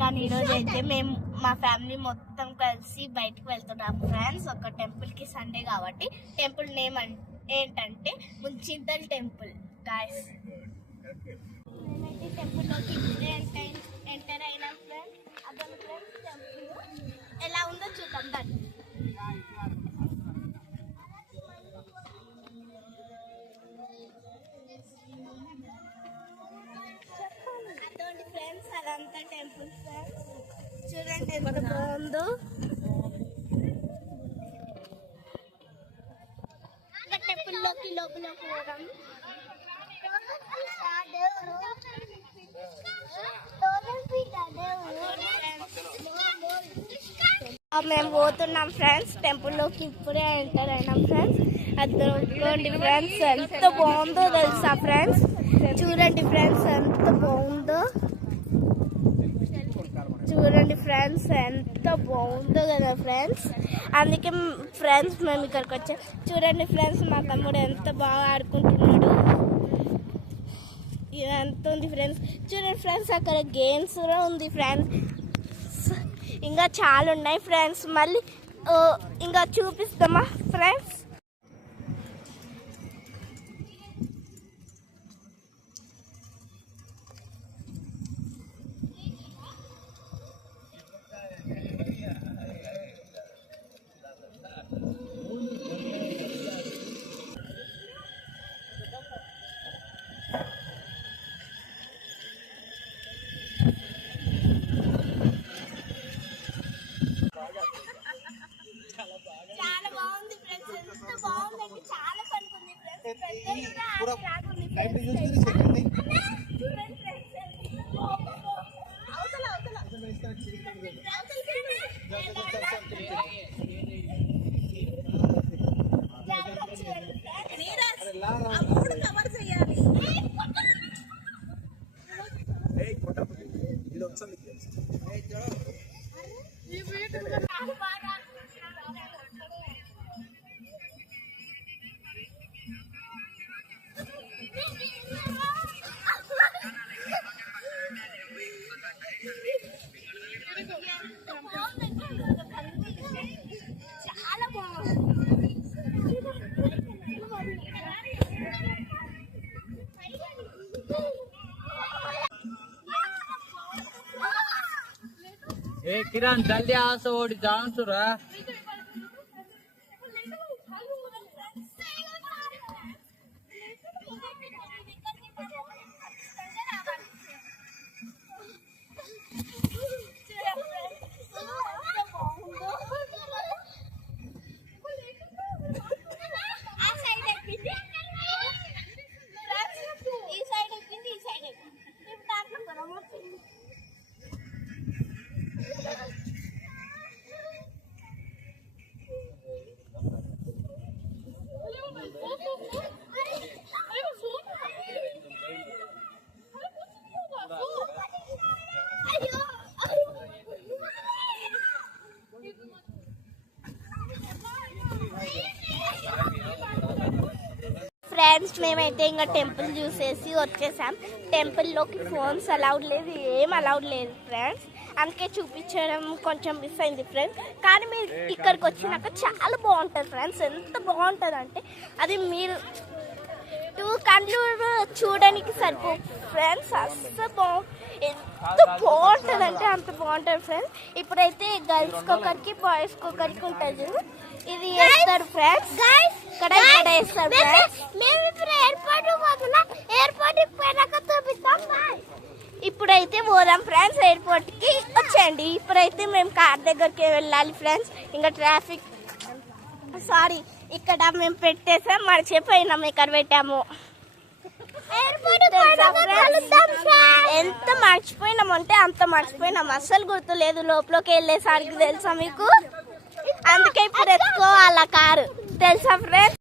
కానీ ఈరోజు అయితే మేము మా ఫ్యామిలీ మొత్తం కలిసి బయటకు వెళ్తున్నాం ఫ్రెండ్స్. ఒక టెంపుల్కి, సండే కాబట్టి. టెంపుల్ నేమ్ ఏంటంటే ముంచింతల్ టెంపుల్ గాయస్. మేమైతే టెంపుల్లోకి ఎంటర్ అయినాం ఫ్రెండ్స్. అదే ఫ్రెండ్స్ టెంపుల్ ఎలా ఉందో చూద్దాం. దాన్ని అదొండి ఫ్రెండ్స్, అదంతా టెంపుల్ ఫ్రెండ్స్. చూడండి ఎంత బాగుందో. ఇంకా టెంపుల్లోకి లోపల పోవడం. మేము పోతున్నాం ఫ్రెండ్స్ టెంపుల్లోకి. ఇప్పుడే ఎంటర్ అయినాం ఫ్రెండ్స్. అదొండి ఫ్రెండ్స్ ఎంత బాగుందో తెలుసా ఫ్రెండ్స్. చూడండి ఫ్రెండ్స్ ఎంత బాగుందో. చూడండి ఫ్రెండ్స్ ఎంత బాగుందో కదా ఫ్రెండ్స్. అందుకే ఫ్రెండ్స్ మేము ఇక్కడికి వచ్చాం. చూడండి ఫ్రెండ్స్ మా తమ్ముడు ఎంత బాగా ఆడుకుంటున్నాడు. ఇదంతా ఉంది ఫ్రెండ్స్. చూడండి ఫ్రెండ్స్ అక్కడ గేమ్స్ కూడా ఉంది ఫ్రెండ్స్. ఇంకా చాలా ఉన్నాయి ఫ్రెండ్స్. మళ్ళీ ఇంకా చూపిస్తామా ఫ్రెండ్స్. చాలా బాగుంది ఫ్రెండ్స్. ఎంత బాగుందంటే చాలా పనుకుంది చాలా బాగుంది. किरण जल्दी आ सो जान सुरा ఫ్రెండ్స్ మేమైతే ఇంకా టెంపుల్ చూసేసి వచ్చేసాం. టెంపుల్లోకి ఫోన్స్ అలౌడ్ లేదు, ఏం అలౌడ్ లేదు ఫ్రెండ్స్. అందుకే చూపించడం కొంచెం మిస్ అయింది ఫ్రెండ్స్. కానీ మీరు ఇక్కడికి వచ్చినాక చాలా బాగుంటుంది ఫ్రెండ్స్. ఎంత బాగుంటుంది అంటే అది మీరు 2 కళ్ళు చూడడానికి సరిపో ఫ్రెండ్స్. అస్సలు ఎంత బాగుంటుంది అంటే అంత బాగుంటుంది ఫ్రెండ్స్. ఇప్పుడైతే గర్ల్స్కి ఒకరికి, బాయ్స్కి ఒకరికి ఉంటుంది. ఇది వేస్తారు ఫ్రెండ్స్. ఇక్కడ వేస్తారు ఫ్రెండ్స్. ఇప్పుడైతే పోదాం ఫ్రెండ్స్ ఎయిర్పోర్ట్కి. వచ్చేయండి. ఇప్పుడైతే మేము కార్ దగ్గరికి వెళ్ళాలి ఫ్రెండ్స్. ఇంకా ట్రాఫిక్ ఇక్కడ మేము పెట్టేసాం, మర్చిపోయినాం ఎక్కడ పెట్టాము. ఎంత మర్చిపోయినాం అంటే అంత మర్చిపోయినాం. అస్సలు గుర్తులేదు లోపలికి వెళ్ళేసరికి తెలుసా మీకు. అందుకే ఇప్పుడు ఎత్తుకోవాలి కారు తెలుసా ఫ్రెండ్స్.